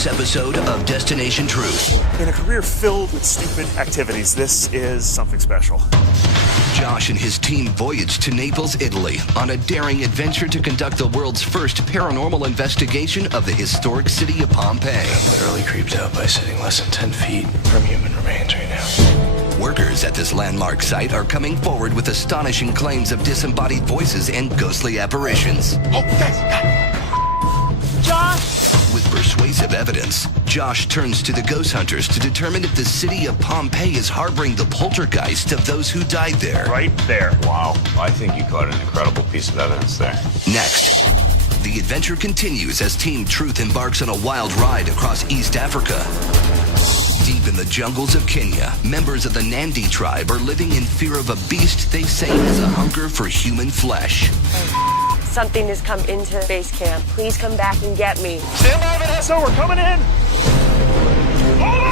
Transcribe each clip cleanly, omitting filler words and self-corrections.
this episode of Destination Truth. In a career filled with stupid activities, this is something special. Josh and his team voyaged to Naples, Italy, on a daring adventure to conduct the world's first paranormal investigation of the historic city of Pompeii. I'm literally creeped out by sitting less than 10 feet from human remains right now. Workers at this landmark site are coming forward with astonishing claims of disembodied voices and ghostly apparitions. Hey, guys! Josh! With persuasive evidence, Josh turns to the ghost hunters to determine if the city of Pompeii is harboring the poltergeist of those who died there. Right there. Wow. I think you caught an incredible piece of evidence there. Next, the adventure continues as Team Truth embarks on a wild ride across East Africa. Deep in the jungles of Kenya, members of the Nandi tribe are living in fear of a beast they say has a hunger for human flesh. Something has come into base camp. Please come back and get me. Stand by, Vanessa, we're coming in! Hold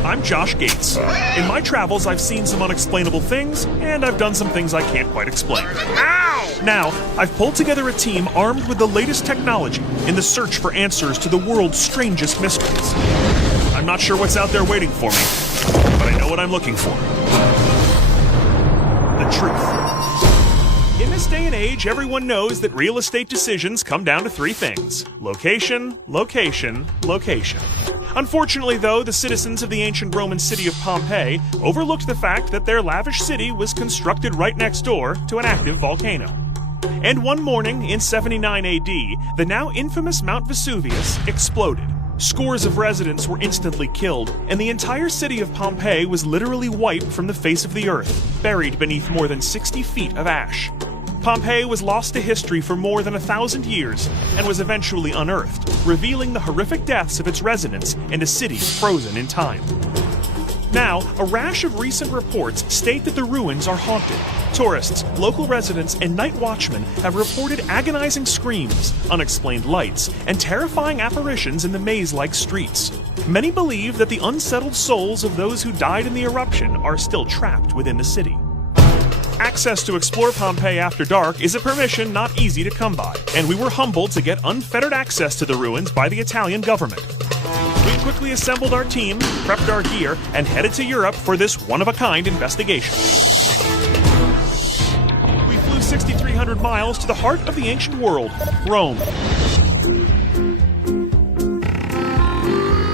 on! I'm Josh Gates. In my travels, I've seen some unexplainable things, and I've done some things I can't quite explain. Ow! Now, I've pulled together a team armed with the latest technology in the search for answers to the world's strangest mysteries. I'm not sure what's out there waiting for me, but I know what I'm looking for. The truth. In this day and age, everyone knows that real estate decisions come down to three things: location, location, location. Unfortunately, though, the citizens of the ancient Roman city of Pompeii overlooked the fact that their lavish city was constructed right next door to an active volcano. And one morning in 79 AD, the now infamous Mount Vesuvius exploded. Scores of residents were instantly killed, and the entire city of Pompeii was literally wiped from the face of the earth, buried beneath more than 60 feet of ash. Pompeii was lost to history for more than 1,000 years and was eventually unearthed, revealing the horrific deaths of its residents and a city frozen in time. Now, a rash of recent reports state that the ruins are haunted. Tourists, local residents, and night watchmen have reported agonizing screams, unexplained lights, and terrifying apparitions in the maze-like streets. Many believe that the unsettled souls of those who died in the eruption are still trapped within the city. Access to explore Pompeii after dark is a permission not easy to come by, and we were humbled to get unfettered access to the ruins by the Italian government. We quickly assembled our team, prepped our gear, and headed to Europe for this one-of-a-kind investigation. We flew 6,300 miles to the heart of the ancient world, Rome.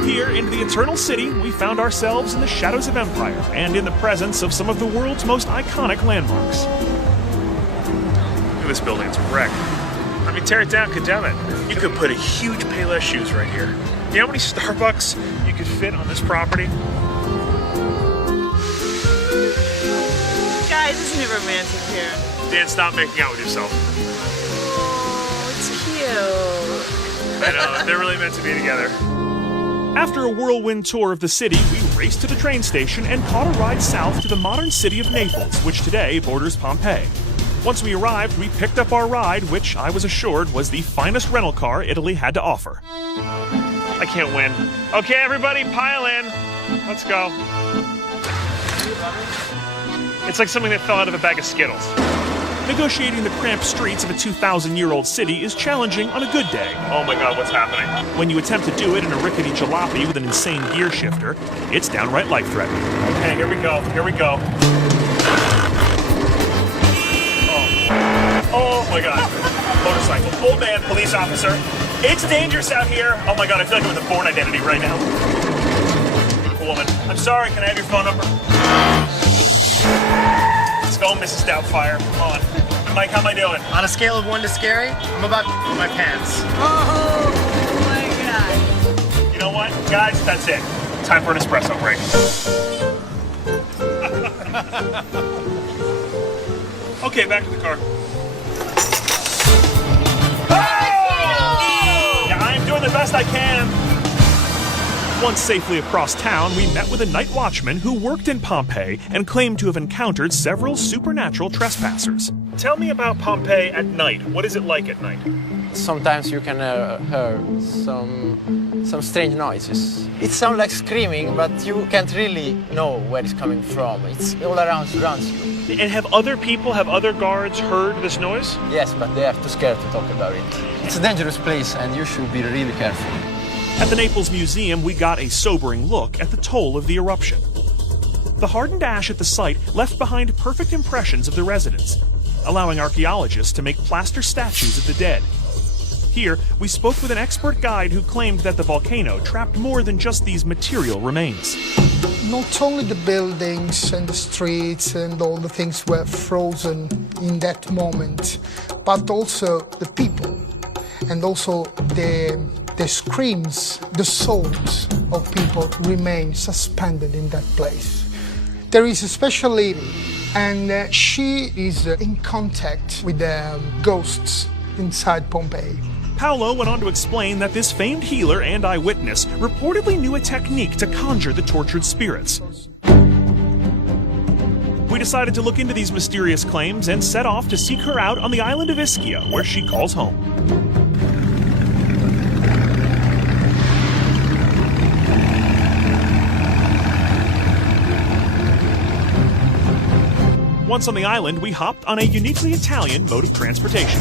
Here, into the Eternal City, we found ourselves in the shadows of empire and in the presence of some of the world's most iconic landmarks. Look at this building, it's a wreck. I mean, tear it down, condemn it. You could put a huge Payless shoes right here. Do you know how many Starbucks you could fit on this property? Guys, isn't it romantic here? Dan, stop making out with yourself. Oh, it's cute. I know, they're really meant to be together. After a whirlwind tour of the city, we raced to the train station and caught a ride south to the modern city of Naples, which today borders Pompeii. Once we arrived, we picked up our ride, which I was assured was the finest rental car Italy had to offer. I can't win. Okay, everybody, pile in. Let's go. It's like something that fell out of a bag of Skittles. Negotiating the cramped streets of a 2,000-year-old city is challenging on a good day. Oh my god, what's happening? When you attempt to do it in a rickety jalopy with an insane gear shifter, it's downright life-threatening. Okay, here we go, here we go. Oh my god. Motorcycle. Old man, police officer. It's dangerous out here. Oh my god, I feel like I'm with a Bourne Identity right now. Beautiful woman. I'm sorry, can I have your phone number? Let's go, Mrs. Doubtfire. Come on. Mike, how am I doing? On a scale of 1 to scary, I'm about to my pants. Oh my god. You know what? Guys, that's it. Time for an espresso break. Okay, back to the car. Oh! Yeah, I'm doing the best I can. Once safely across town, we met with a night watchman who worked in Pompeii and claimed to have encountered several supernatural trespassers. Tell me about Pompeii at night. What is it like at night? Sometimes you can hear some strange noises. It sounds like screaming, but you can't really know where it's coming from. It's all around, surrounds you. And have other guards heard this noise? Yes, but they are too scared to talk about it. It's a dangerous place and you should be really careful. At the Naples Museum, we got a sobering look at the toll of the eruption. The hardened ash at the site left behind perfect impressions of the residents, allowing archaeologists to make plaster statues of the dead. Here, we spoke with an expert guide who claimed that the volcano trapped more than just these material remains. Not only the buildings and the streets and all the things were frozen in that moment, but also the people and also the screams, the souls of people remain suspended in that place. There is a special lady, and she is in contact with the ghosts inside Pompeii. Paolo went on to explain that this famed healer and eyewitness reportedly knew a technique to conjure the tortured spirits. We decided to look into these mysterious claims and set off to seek her out on the island of Ischia, where she calls home. Once on the island, we hopped on a uniquely Italian mode of transportation.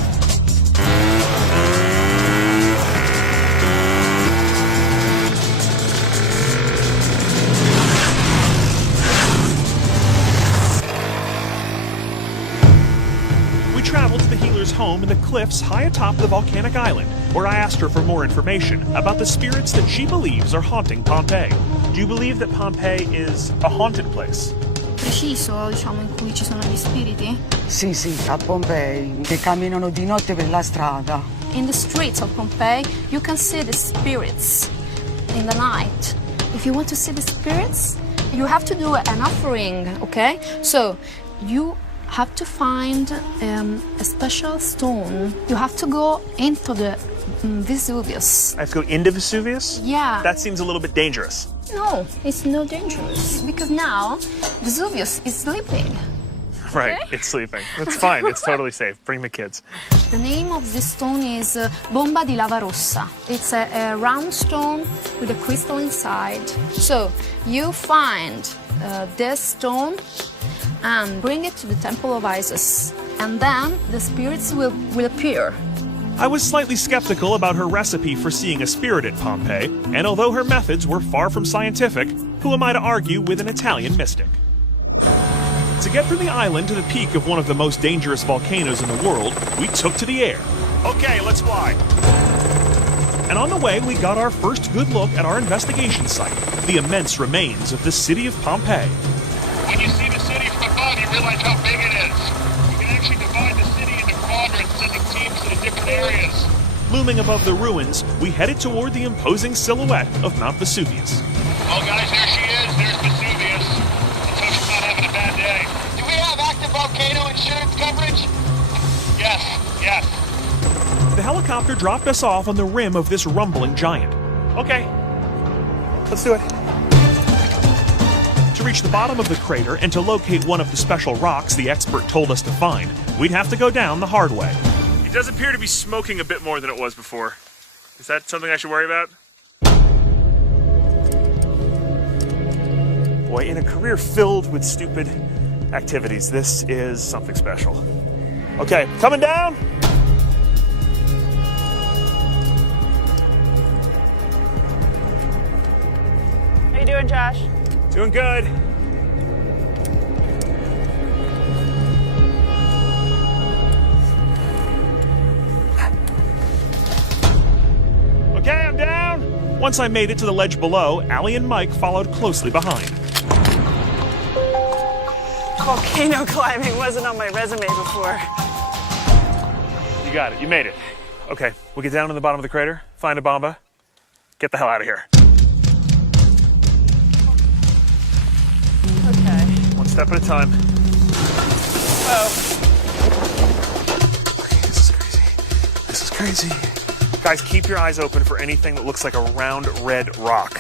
We traveled to the healer's home in the cliffs high atop the volcanic island, where I asked her for more information about the spirits that she believes are haunting Pompeii. Do you believe that Pompeii is a haunted place? Preciso, diciamo, in cui ci sono gli spiriti? Sì, sì, a Pompei, che camminano di notte per la strada. In the streets of Pompeii, you can see the spirits in the night. If you want to see the spirits, you have to do an offering, okay? So, you have to find a special stone. You have to go into the Vesuvius. I have to go into Vesuvius? Yeah. That seems a little bit dangerous. No, it's not dangerous, because now Vesuvius is sleeping. Right, it's sleeping. It's fine, it's totally safe. Bring the kids. The name of this stone is Bomba di Lava Rossa. It's a round stone with a crystal inside. So you find this stone and bring it to the temple of Isis, and then the spirits will appear. I was slightly skeptical about her recipe for seeing a spirit at Pompeii, and although her methods were far from scientific, who am I to argue with an Italian mystic? To get from the island to the peak of one of the most dangerous volcanoes in the world, we took to the air. Okay, let's fly. And on the way, we got our first good look at our investigation site, the immense remains of the city of Pompeii. When you see the city from above, you realize how big it is. You can actually divide the city into quadrants, sending teams to the different areas. Looming above the ruins, we headed toward the imposing silhouette of Mount Vesuvius. Oh, guys, there she is. There's Vesuvius. Let's hope she's not having a bad day. Do we have active volcano insurance coverage? Yes, yes. The helicopter dropped us off on the rim of this rumbling giant. Okay, let's do it. To reach the bottom of the crater and to locate one of the special rocks the expert told us to find, we'd have to go down the hard way. It does appear to be smoking a bit more than it was before. Is that something I should worry about? Boy, in a career filled with stupid activities, this is something special. Okay, coming down. How you doing, Josh? Doing good. Okay, I'm down. Once I made it to the ledge below, Allie and Mike followed closely behind. Volcano climbing wasn't on my resume before. You got it. You made it. Okay, we'll get down to the bottom of the crater, find a bomba, get the hell out of here. Okay. One step at a time. Oh. This is crazy. This is crazy. Guys, keep your eyes open for anything that looks like a round red rock.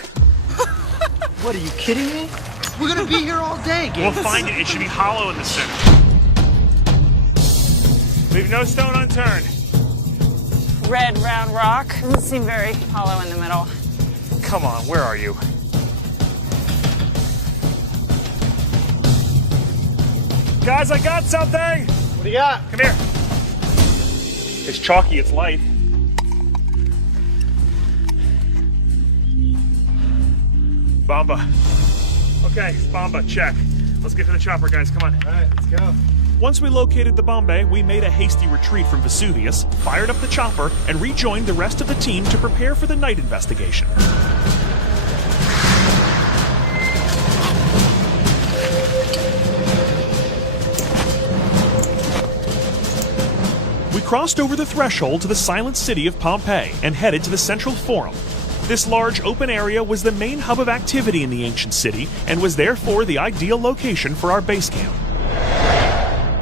What, are you kidding me? We're gonna be here all day, We'll find it. It should be hollow in the center. Leave no stone unturned. Red round rock. Doesn't seem very hollow in the middle. Come on, where are you? Guys, I got something! What do you got? Come here. It's chalky, it's light. Bomba. Okay, Bomba, check. Let's get to the chopper, guys. Come on. All right, let's go. Once we located the Bombay, we made a hasty retreat from Vesuvius, fired up the chopper, and rejoined the rest of the team to prepare for the night investigation. We crossed over the threshold to the silent city of Pompeii and headed to the Central Forum. This large open area was the main hub of activity in the ancient city and was therefore the ideal location for our base camp.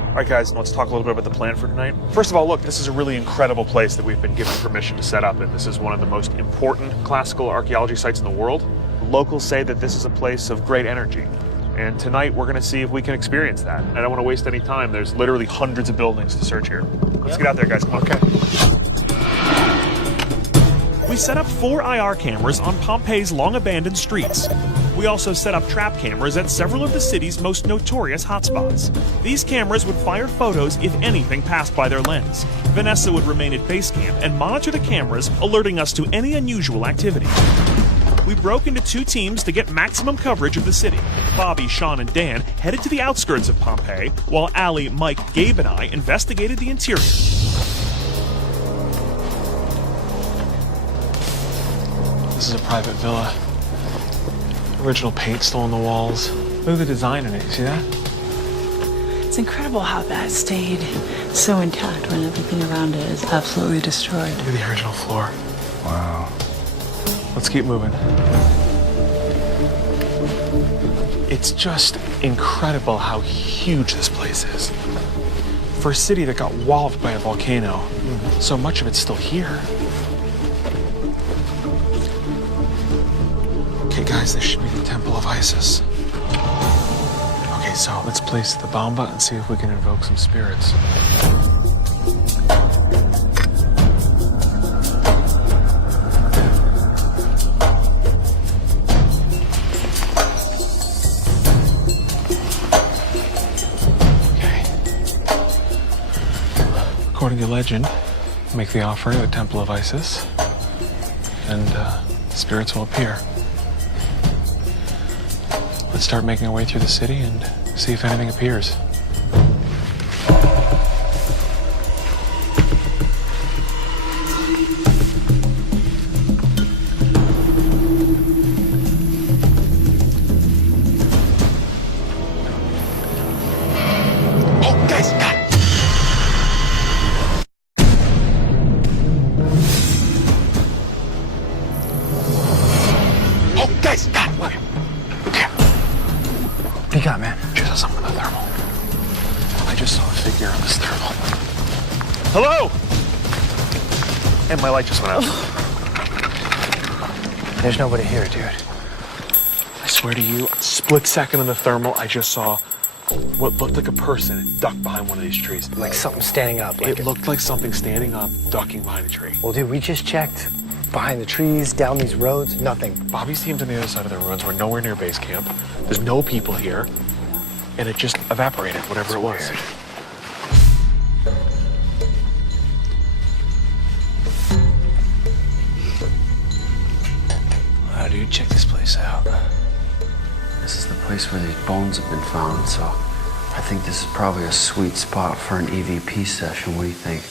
All right, guys, let's talk a little bit about the plan for tonight. First of all, look, this is a really incredible place that we've been given permission to set up in. This is one of the most important classical archaeology sites in the world. Locals say that this is a place of great energy. And tonight we're going to see if we can experience that. I don't want to waste any time. There's literally hundreds of buildings to search here. Let's get out there, guys. Come on. Okay. We set up 4 IR cameras on Pompeii's long-abandoned streets. We also set up trap cameras at several of the city's most notorious hotspots. These cameras would fire photos if anything passed by their lens. Vanessa would remain at base camp and monitor the cameras, alerting us to any unusual activity. We broke into 2 teams to get maximum coverage of the city. Bobby, Sean, and Dan headed to the outskirts of Pompeii, while Allie, Mike, Gabe, and I investigated the interior. This is a private villa. Original paint still on the walls. Look at the design in it, you see that? It's incredible how that stayed so intact when everything around it is absolutely destroyed. Look at the original floor. Wow. Let's keep moving. It's just incredible how huge this place is. For a city that got walloped by a volcano, so much of it's still here. Okay, guys, this should be the Temple of Isis. Okay, so let's place the Bomba and see if we can invoke some spirits. According to legend, make the offering at the Temple of Isis, and spirits will appear. Let's start making our way through the city and see if anything appears. Oh, guys, what? What you got, man? Just saw something in the thermal. I just saw a figure on this thermal. Hello! And my light just went out. There's nobody here, dude. I swear to you, split second in the thermal, I just saw what looked like a person duck behind one of these trees. Like something standing up. It looked like something standing up, ducking behind a tree. Well, dude, we just checked behind the trees, down these roads, nothing. Bobby's team's on the other side of the ruins. We're nowhere near base camp. There's no people here. And it just evaporated, whatever it was. Weird. Wow, dude, check this place out. This is the place where these bones have been found, so I think this is probably a sweet spot for an EVP session. What do you think?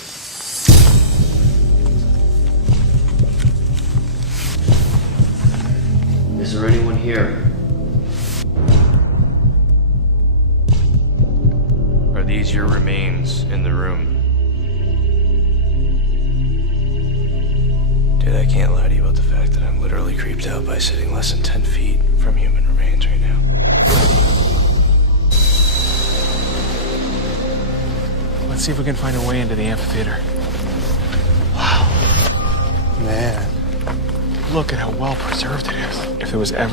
Is there anyone here? Are these your remains in the room? Dude, I can't lie to you about the fact that I'm literally creeped out by sitting less than 10 feet from human remains right now. Let's see if we can find a way into the amphitheater. Man. Look at how well preserved it is. If there was ever